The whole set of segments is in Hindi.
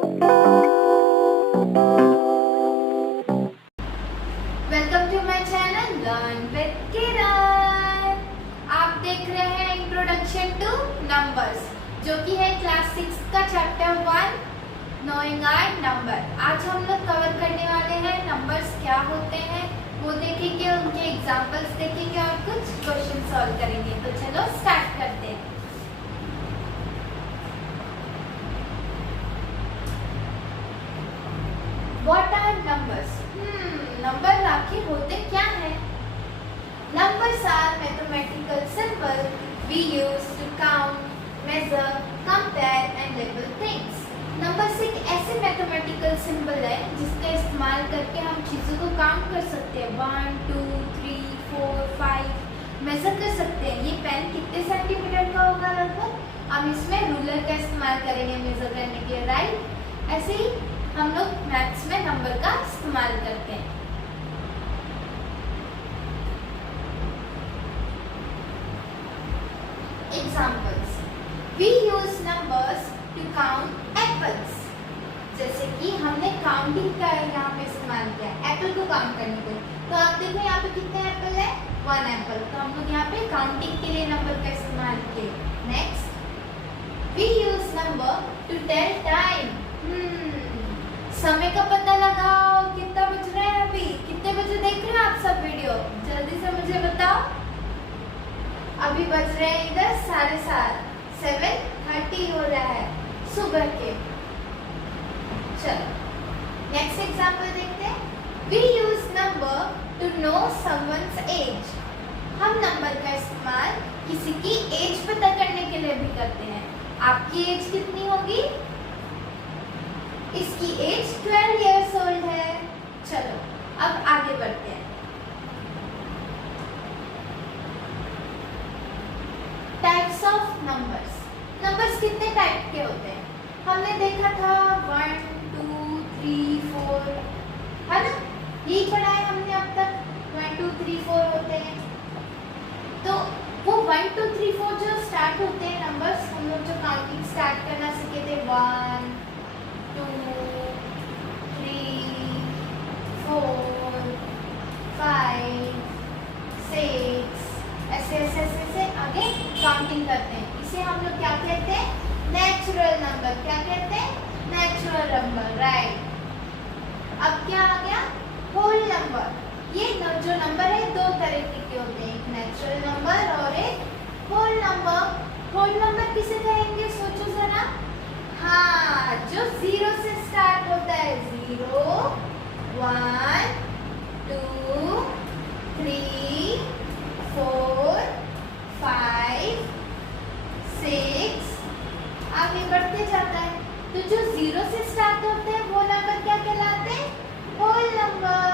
Welcome to my channel learn with Kiran. आप देख रहे हैं इंट्रोडक्शन टू नंबर्स, जो कि है क्लास 6 का चैप्टर 1 नोइंग आवर नंबर। आज हम लोग कवर करने वाले हैं नंबर्स क्या होते हैं वो देखेंगे, उनके एग्जांपल्स देखेंगे और कुछ क्वेश्चन सॉल्व करेंगे। तो चलो स्टार्ट करते हैं। What are numbers? नंबर आखिर होते क्या हैं? Numbers are mathematical symbol we use to count, measure, compare and label things. Numbers एक ऐसे mathematical symbol है जिसका इस्तेमाल करके हम चीज़ों को काउंट कर सकते हैं। 1, 2, 3, 4, 5 मेजर कर सकते हैं। ये पेन कितने सेंटीमीटर का होगा लगभग, हम इसमें रूलर का इस्तेमाल करेंगे मेजर करने के लिए, राइट? ऐसे ही हम लोग मैथ्स में नंबर का इस्तेमाल करते हैं। Examples, we use numbers to count apples. जैसे कि हमने काउंटिंग का यहाँ पे इस्तेमाल किया एप्पल को काउंट करने के लिए। तो आप देखो यहाँ पे कितने एप्पल है, 1 एप्पल। तो हम लोग यहाँ पे काउंटिंग के लिए नंबर का इस्तेमाल किए। Next, we use number to tell time. समय का पता लगाओ, कितना बज रहा है अभी, कितने बजे देख रहे हो आप सब वीडियो, जल्दी से मुझे बताओ। अभी बज रहे हैं इधर 7:30, 7:30 हो रहा है सुबह के। चलो नेक्स्ट एग्जांपल देखते हैं। We use number to know someone's age. हम नंबर का इस्तेमाल किसी की एज पता करने के लिए भी करते हैं। आपकी एज कितनी होगी? इसकी एज 12 इयर्स ओल्ड है। चलो अब आगे बढ़ते हैं। Types of numbers. नंबर्स कितने टाइप के होते हैं? हमने देखा था 1, 2, 3, 4, है ना? यही पढ़ा है हमने अब तक। 1, 2, 3, 4 होते हैं। तो वो 1, 2, 3, 4 जो स्टार्ट होते हैं नंबर्स, हम लोग जो काउंटिंग स्टार्ट करना सीखे थे, 1, 2, 3, 4, 5, 6 ऐसे ऐसे ऐसे ऐसे आगे काउंटिंग करते हैं। इसे हम लोग क्या कहते हैं? Natural number. क्या कहते हैं? Natural number, right. अब क्या आ गया? Whole number. ये जो नंबर है दो तरीके के होते हैं, एक नेचुरल नंबर और एक होल नंबर। होल नंबर किसे कहेंगे, सोचो जरा। हाँ, जो 0 से स्टार्ट होता है। 0, 1, 2, 3, 4, 5, 6 आगे बढ़ते जाता है। तो जो 0 से स्टार्ट होते हैं वो नंबर क्या कहलाते हैं? Whole number.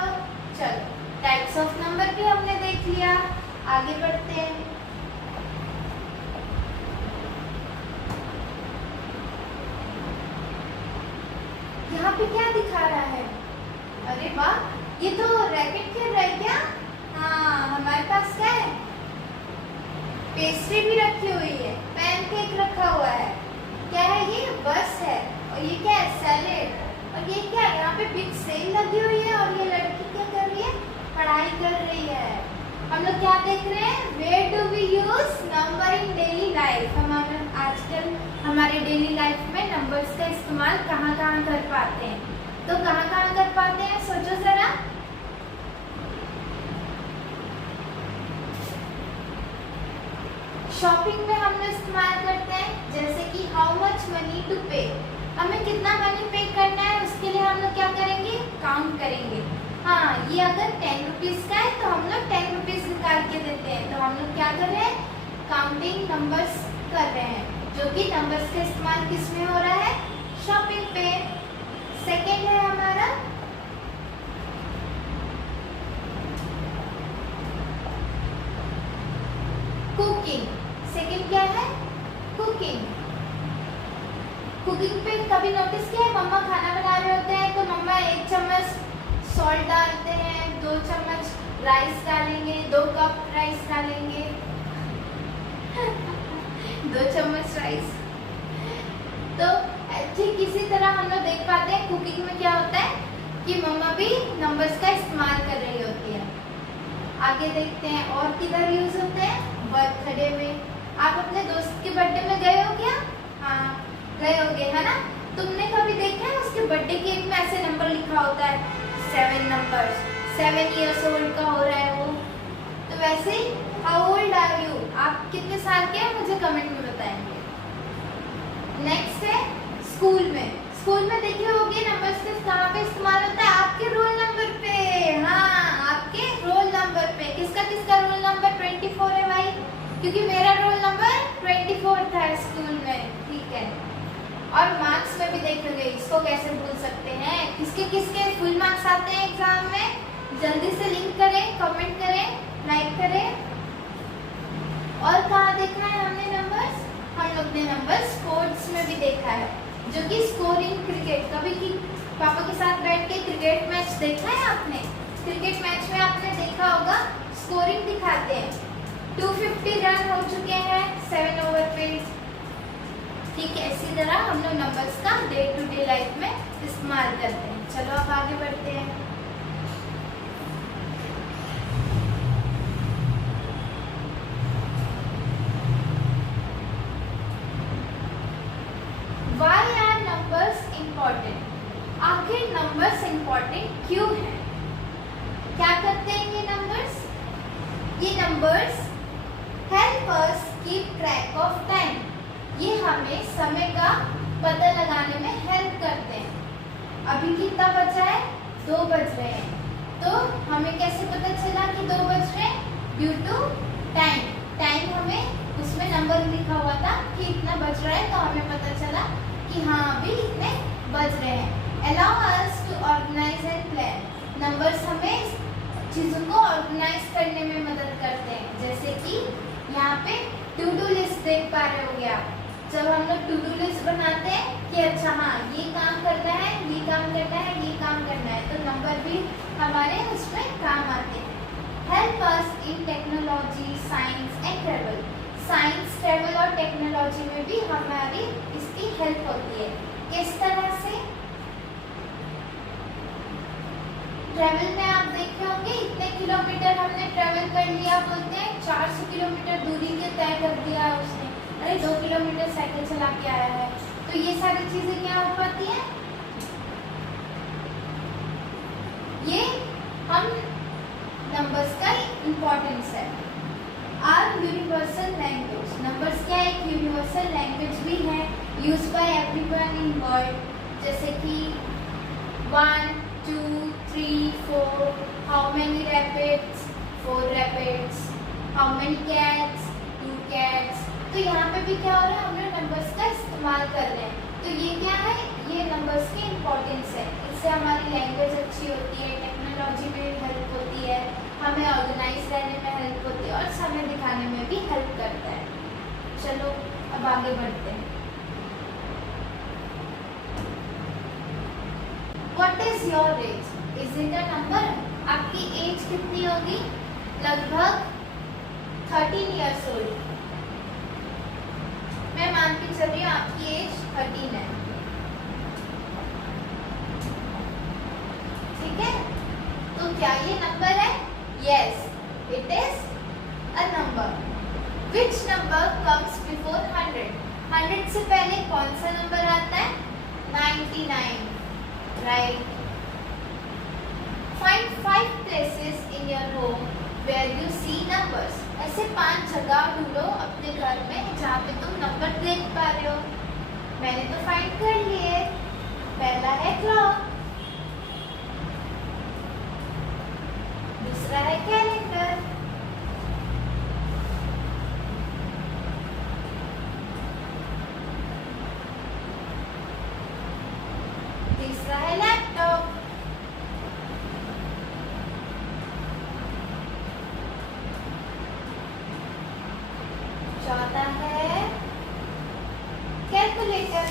चलो टाइप्स ऑफ नंबर भी हमने देख लिया, आगे बढ़ते हैं। यहाँ पे क्या दिखा रहा है? अरे वाह, ये तो रैकेट खेल रहा है क्या? हाँ, हमारे पास क्या है? पेस्ट्री भी रखी हुई है, पैनकेक रखा हुआ है। क्या है ये? बस है। और ये क्या है? सैलेड। और ये क्या है? यहाँ पे बिग सेल लगी हुई है और ये लड़की क्या कर रही है? पढ़ाई कर रही है। हम लोग क्या देख रहे हैं? Where do we use number in daily life. हम आजकल हमारे डेली लाइफ में नंबर्स का इस्तेमाल कहाँ कहाँ कर पाते हैं? तो कहाँ कहाँ कर पाते हैं, सोचो जरा। शॉपिंग में हम लोग इस्तेमाल करते हैं, जैसे कि हाउ मच मनी टू पे। हमें कितना मनी पे करना है उसके लिए हम लोग क्या करेंगे? काउंट करेंगे। हाँ, ये अगर 10 रुपीज़ का है तो हम लोग 10 रुपीज़ निकाल के देते हैं। तो हम लोग क्या कर रहे हैं? काउंटिंग नंबर्स कर रहे हैं, जो कि नंबर्स का इस्तेमाल किस में हो रहा है? शॉपिंग पे। सेकेंड है हमारा कुकिंग। सेकेंड क्या है? कुकिंग। कुकिंग पे कभी नोटिस किया है? मम्मा खाना बना रहे होते हैं तो मम्मा 1 चम्मच सॉल्ट डालते हैं, 2 चम्मच राइस डालेंगे, 2 कप राइस डालेंगे 2 चम्मच राइस। तो ठीक इसी तरह हम लोग देख पाते हैं कुकिंग में क्या होता है कि मम्मा भी नंबर्स का इस्तेमाल कर रही होती है। आगे देखते हैं और किधर यूज होते हैं, बर्थडे में। आप अपने दोस्त के बर्थडे में गए हो क्या? हाँ गए होगे, है ना। तुमने कभी देखा है उसके बर्थडे केक में ऐसे नंबर लिखा होता है 7 नंबर्स, 7 इयर्स ओल्ड का हो रहा है वो। तो वैसे ही हाउ ओल्ड आर यू, आप कितने साल के हैं मुझे कमेंट में बताएंगे। नेक्स्ट है स्कूल में। स्कूल में देखे होंगे नंबर्स के कहाँ पे इस्तेमाल होता है, आपके रोल नंबर पे। हाँ आपके रोल नंबर पे। किसका किसका रोल नंबर 24 है भाई? क्योंकि मेरा रोल नंबर 24 था स्कूल में, ठीक है। और मार्क्स में भी देखेंगे, इसको कैसे भूल सकते हैं। किसके किसके फुल मार्क्स आते हैं एग्जाम में, जल्दी से लिंक करें, कमेंट करें, लाइक करें। और कहाँ देखा है हमने नंबर्स? हम लोग ने नंबर स्पोर्ट्स में भी देखा है, जो कि स्कोरिंग क्रिकेट। कभी की पापा के साथ बैठ के क्रिकेट मैच देखा है आपने? क्रिकेट मैच में आपने देखा होगा स्कोरिंग दिखाते हैं, 250 रन हो चुके हैं 7 ओवर पे। ठीक है, इसी तरह हम लोग नंबर्स का डे टू डे लाइफ में इस्तेमाल करते हैं। चलो अब आगे बढ़ते हैं। Why are numbers important? आखिर नंबर्स इम्पोर्टेंट क्यों हैं? क्या करते हैं ये नंबर्स? ये numbers help us keep track of time. ये हमें समय का पता लगाने में हेल्प करते हैं। अभी कितना बचा है? 2 बज रहे हैं। तो हमें कैसे पता चला कि 2 बज रहे हैं? Due to time. टाइम हमें उसमें नंबर लिखा हुआ था कि इतना बज रहा है, तो हमें पता चला कि हाँ अभी इतने बज रहे हैं। Allow us to organize and plan. Numbers हमें चीज़ों को ऑर्गेनाइज करने में मदद करते हैं। जैसे कि यहाँ पे टू डू लिस्ट देख पा रहे होगे आप। जब हम लोग टू डू लिस्ट बनाते हैं कि अच्छा हाँ ये काम करना है, ये काम करना है, ये काम करना है, तो नंबर भी हमारे उसमें काम आते हैं। Help us in technology, science and travel. Science, travel और टेक्नोलॉजी में भी हमारी इसकी हेल्प होती है। किस तरह से? ट्रेवल में आप देखे होंगे इतने किलोमीटर हमने ट्रेवल कर लिया, बोलते हैं 400 किलोमीटर दूरी के तय कर दिया उसने। अरे 2 किलोमीटर साइकिल चला के आया है। तो ये सारी चीजें क्या हो पाती हैं? ये हम नंबर्स का इम्पोर्टेंस है। Are universal language. नंबर्स क्या एक यूनिवर्सल लैंग्वेज भी है, use by everyone in world. जैसे कि 1 2 3 4, how many rapids, 4 rapids, how many cats, 2 cats. तो यहाँ पे भी क्या हो रहा है, हम लोग नंबर्स का इस्तेमाल कर रहे हैं। तो ये क्या है, ये नंबर्स की इम्पोर्टेंस है। इससे हमारी लैंग्वेज अच्छी होती है, टेक्नोलॉजी में भी हेल्प होती है, हमें ऑर्गेनाइज रहने में हेल्प होती है और समय दिखाने में भी हेल्प करता है। चलो अब आगे बढ़ते हैं। What is your age? Is it a number? आपकी एज कितनी होगी? लगभग 13 years old। मैं मान के चल रही हूँ आपकी एज 13 है, ठीक है। तो क्या ये नंबर है? Yes, it is a number. Which number comes before 100? 100 से पहले कौन सा नंबर आता है? 99, right? Find 5 places in your home where you see numbers. ऐसे 5 जगह ढूंढो अपने घर में जहाँ पे तुम नंबर देख पा रहे हो। मैंने तो फाइंड कर लिए। पहला है क्लॉक, दूसरा है कैलेंडर, तीसरा है लैपटॉप, चौथा है कैलकुलेटर,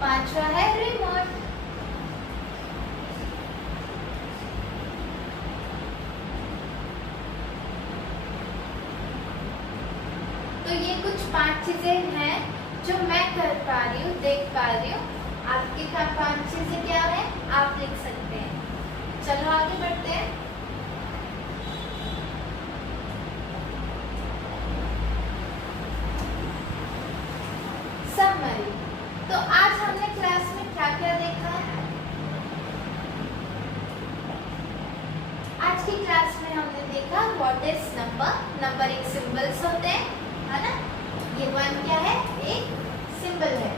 पांचवा है रिमोट, तो ये कुछ 5 चीजें हैं जो मैं कर पा रही हूँ, देख पा रही हूँ। आपकी 5 चीजें क्या है आप लिख सकते हैं। चलो आगे बढ़ते हैं। समरी। तो आज हमने क्लास में क्या क्या देखा? आज की क्लास में हमने देखा व्हाट इज नंबर। नंबर एक सिंबल्स होते हैं, है ना। ये 1 क्या है? एक सिंबल है।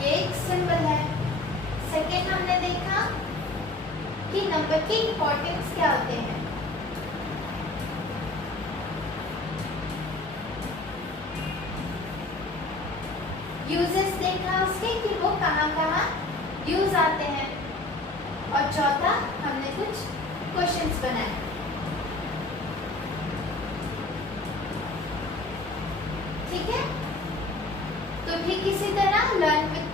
ये एक सिंबल है। सेकेंड हमने देखा कि नंबर की इंपॉर्टेंस क्या होते हैं। यूजेस देखा उसके कि वो कहाँ कहाँ यूज आते हैं। और चौथा हमने कुछ क्वेश्चंस बनाए। ठीक है, तो ठीक इसी तरह लर्न विद